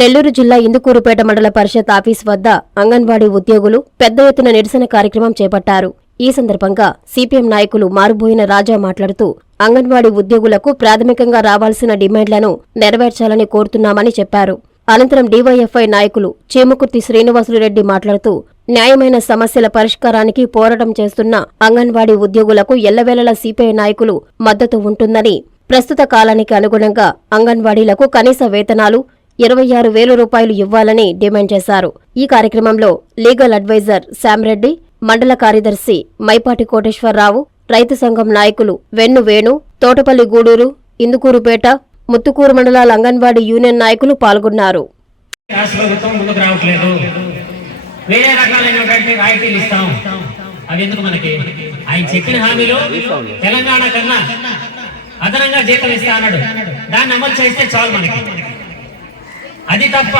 నెల్లూరు జిల్లా ఇందుకూరుపేట మండల పరిషత్ ఆఫీస్ వద్ద అంగన్వాడీ ఉద్యోగులు పెద్ద ఎత్తున నిరసన కార్యక్రమం చేపట్టారు. ఈ సందర్భంగా సిపిఎం నాయకులు మారుబోయిన రాజా మాట్లాడుతూ అంగన్వాడీ ఉద్యోగులకు ప్రాథమికంగా రావాల్సిన డిమాండ్లను నెరవేర్చాలని కోరుతున్నామని చెప్పారు. అనంతరం డీవైఎఫ్ఐ నాయకులు చీమకుర్తి శ్రీనివాసులురెడ్డి మాట్లాడుతూ న్యాయమైన సమస్యల పరిష్కారానికి పోరాటం చేస్తున్న అంగన్వాడీ ఉద్యోగులకు ఎల్లవేళలా సిపిఐ నాయకులు మద్దతు ఉంటుందని, ప్రస్తుత కాలానికి అనుగుణంగా అంగన్వాడీలకు కనీస వేతనాలు 26,000 రూపాయలు ఇవ్వాలని డిమాండ్ చేశారు. ఈ కార్యక్రమంలో లీగల్ అడ్వైజర్ శామ్రెడ్డి, మండల కార్యదర్శి మైపాటి కోటేశ్వరరావు, రైతు సంఘం నాయకులు వెన్ను వేణు, తోటపల్లి గూడూరు, ఇందుకూరుపేట, ముత్తుకూరు మండలాల అంగన్వాడీ యూనియన్ నాయకులు పాల్గొన్నారు. తెలంగాణ కన్నా అదనంగా జీతం ఇస్తా అన్నాడు. దాన్ని అమలు చేస్తే చాలు మనకి. అది తప్ప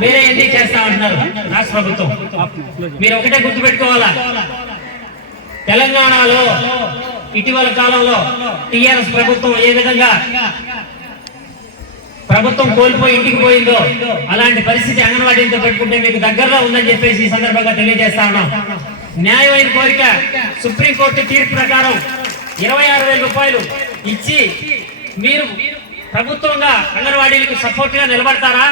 వేరే ఏంటి చేస్తా ఉంటున్నారు రాష్ట్ర ప్రభుత్వం. మీరు ఒకటే గుర్తుపెట్టుకోవాలా, తెలంగాణలో ఇటీవల కాలంలో టీఆర్ఎస్ ప్రభుత్వం ఏ విధంగా ప్రభుత్వం కోల్పోయి ఇంటికి పోయిందో అలాంటి పరిస్థితి అంగన్వాడీలతో పెట్టుకుంటే మీకు దగ్గరలో ఉందని చెప్పేసి ఈ సందర్భంగా తెలియజేస్తా ఉన్నాం. న్యాయమైన కోరిక సుప్రీంకోర్టు తీర్పు ప్రకారం 26,000 రూపాయలు ఇచ్చి మీరు ప్రభుత్వంగా అంగన్వాడీలకు సపోర్ట్ గా నిలబడతారా?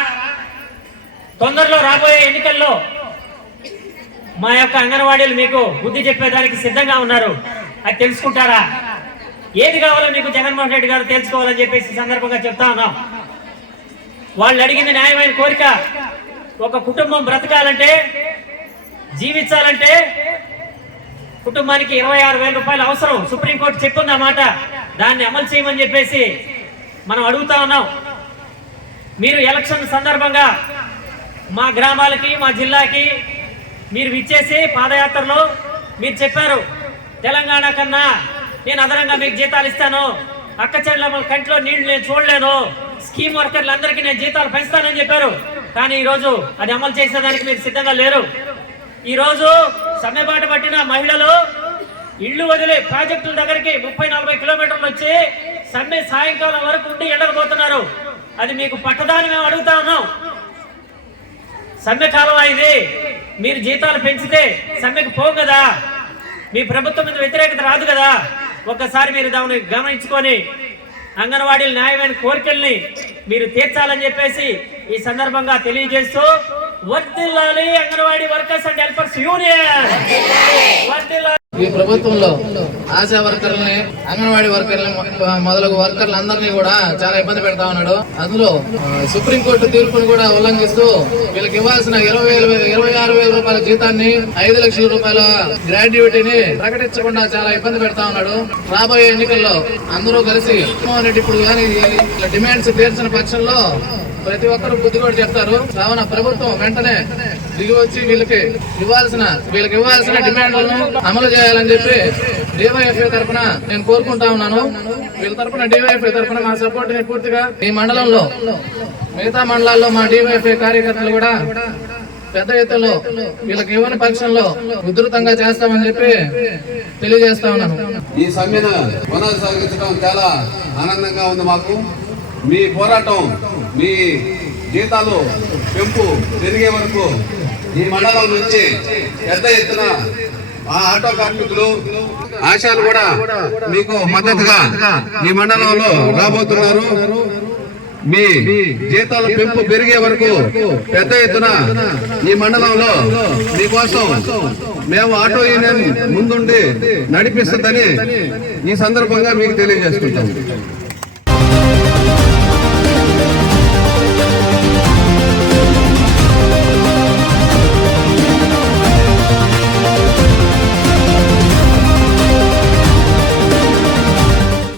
తొందరలో రాబోయే ఎన్నికల్లో మా యొక్క అంగన్వాడీలు మీకు బుద్ధి చెప్పేదానికి సిద్ధంగా ఉన్నారు. అది తెలుసుకుంటారా? ఏది కావాలో మీకు జగన్మోహన్ రెడ్డి గారు తెలుసుకోవాలని చెప్పేసి సందర్భంగా చెప్తా ఉన్నాం. వాళ్ళు అడిగింది న్యాయమైన కోరిక. ఒక కుటుంబం బ్రతకాలంటే, జీవించాలంటే కుటుంబానికి 26,000 రూపాయలు అవసరం. సుప్రీంకోర్టు చెప్పింది ఆ మాట. దాన్ని అమలు చేయమని చెప్పేసి మనం అడుగుతా ఉన్నాం. మీరు ఎలక్షన్ సందర్భంగా మా గ్రామాలకి, మా జిల్లాకి మీరు విచ్చేసి పాదయాత్రలో మీరు చెప్పారు, తెలంగాణ కన్నా నేను అదనంగా మీకు జీతాలు ఇస్తాను, అక్క చెల్లెమ్మల కంట్లో నీళ్లు నేను చూడలేను, స్కీమ్ వర్కర్లందరికీ నేను జీతాలు పెంచుతానని చెప్పారు. కానీ ఈరోజు అది అమలు చేసేదానికి మీరు సిద్ధంగా లేరు. ఈరోజు సమ్మెబాట పట్టిన మహిళలు ఇళ్లు వదిలి ప్రాజెక్టుల దగ్గరికి 30-40 కిలోమీటర్లు వచ్చి సమ్మె సాయంకాలం వరకు ఉండి ఎండకపోతున్నారు. అది మీకు పట్టదాని మేము అడుగుతా ఉన్నాం. సమ్మె కాలం ఇది. మీరు జీతాలు పెంచితే సమ్మెకు పోం కదా, మీ ప్రభుత్వం మీద వ్యతిరేకత రాదు కదా. ఒక్కసారి మీరు దాన్ని గమనించుకొని అంగన్వాడీల న్యాయమైన కోరికల్ని మీరు తీర్చాలని చెప్పేసి ఈ సందర్భంగా తెలియజేస్తూ, వర్ధిల్లాలి anganwadi workers and helpers union. ఈ ప్రభుత్వంలో ఆశా వర్కర్లని, అంగన్వాడీ వర్కర్లని మొదలగు వర్కర్లందరినీ కూడా చాలా ఇబ్బంది పెడతా ఉన్నాడు. అందులో సుప్రీంకోర్టు తీర్పును కూడా ఉల్లంఘిస్తూ వీళ్ళకి ఇవ్వాల్సిన 26,000 రూపాయల జీతాన్ని, 5 లక్షల రూపాయల గ్రాడ్యుయేటీని ప్రకటించకుండా చాలా ఇబ్బంది పెడతా ఉన్నాడు. రాబోయే ఎన్నికల్లో అందరూ కలిసి జగన్మోహన్ రెడ్డి ఇప్పుడు కానీ డిమాండ్స్ తీర్చిన పక్షంలో ప్రతి ఒక్కరు బుద్ధి కూడా చెప్తారు. కావున ప్రభుత్వం వెంటనే దిగి వచ్చి వీళ్ళకి ఇవ్వాల్సిన డిమాండ్లను అమలు చేయాలని చెప్పి డివైఎఫ్ఐ తరఫున నేను కోరుకుంటా ఉన్నాను. వీళ్ళ తరఫున డివైఎఫ్ఐ తరఫున మా సపోర్ట్ ని పూర్తిగా ఈ మండలంలో, మిగతా మండలాల్లో మా డివైఎఫ్ఐ కార్యకర్తలు కూడా పెద్ద ఎత్తులో వీళ్ళకి ఇవ్వని పక్షంలో ఉధృతంగా చేస్తామని చెప్పి తెలియజేస్తా ఉన్నాను. ఈ సమ్మెను కొనసాగించడం చాలా ఆనందంగా ఉంది మాకు. మీ పోరాటం, మీ జీతాలు పెంపు పెరిగే వరకు ఈ మండలం నుంచి పెద్ద ఎత్తున ఆ ఆటో కార్మికులు, ఆశాలు కూడా మీకు మద్దతుగా ఈ మండలంలో రాబోతున్నారు. మీ జీతాలు పెంపు పెరిగే వరకు పెద్ద ఎత్తున ఈ మండలంలో మీకోసం మేము ఆటో యూనియన్ ముందుండి నడిపిస్తుందని ఈ సందర్భంగా మీకు తెలియజేసుకుంటాం.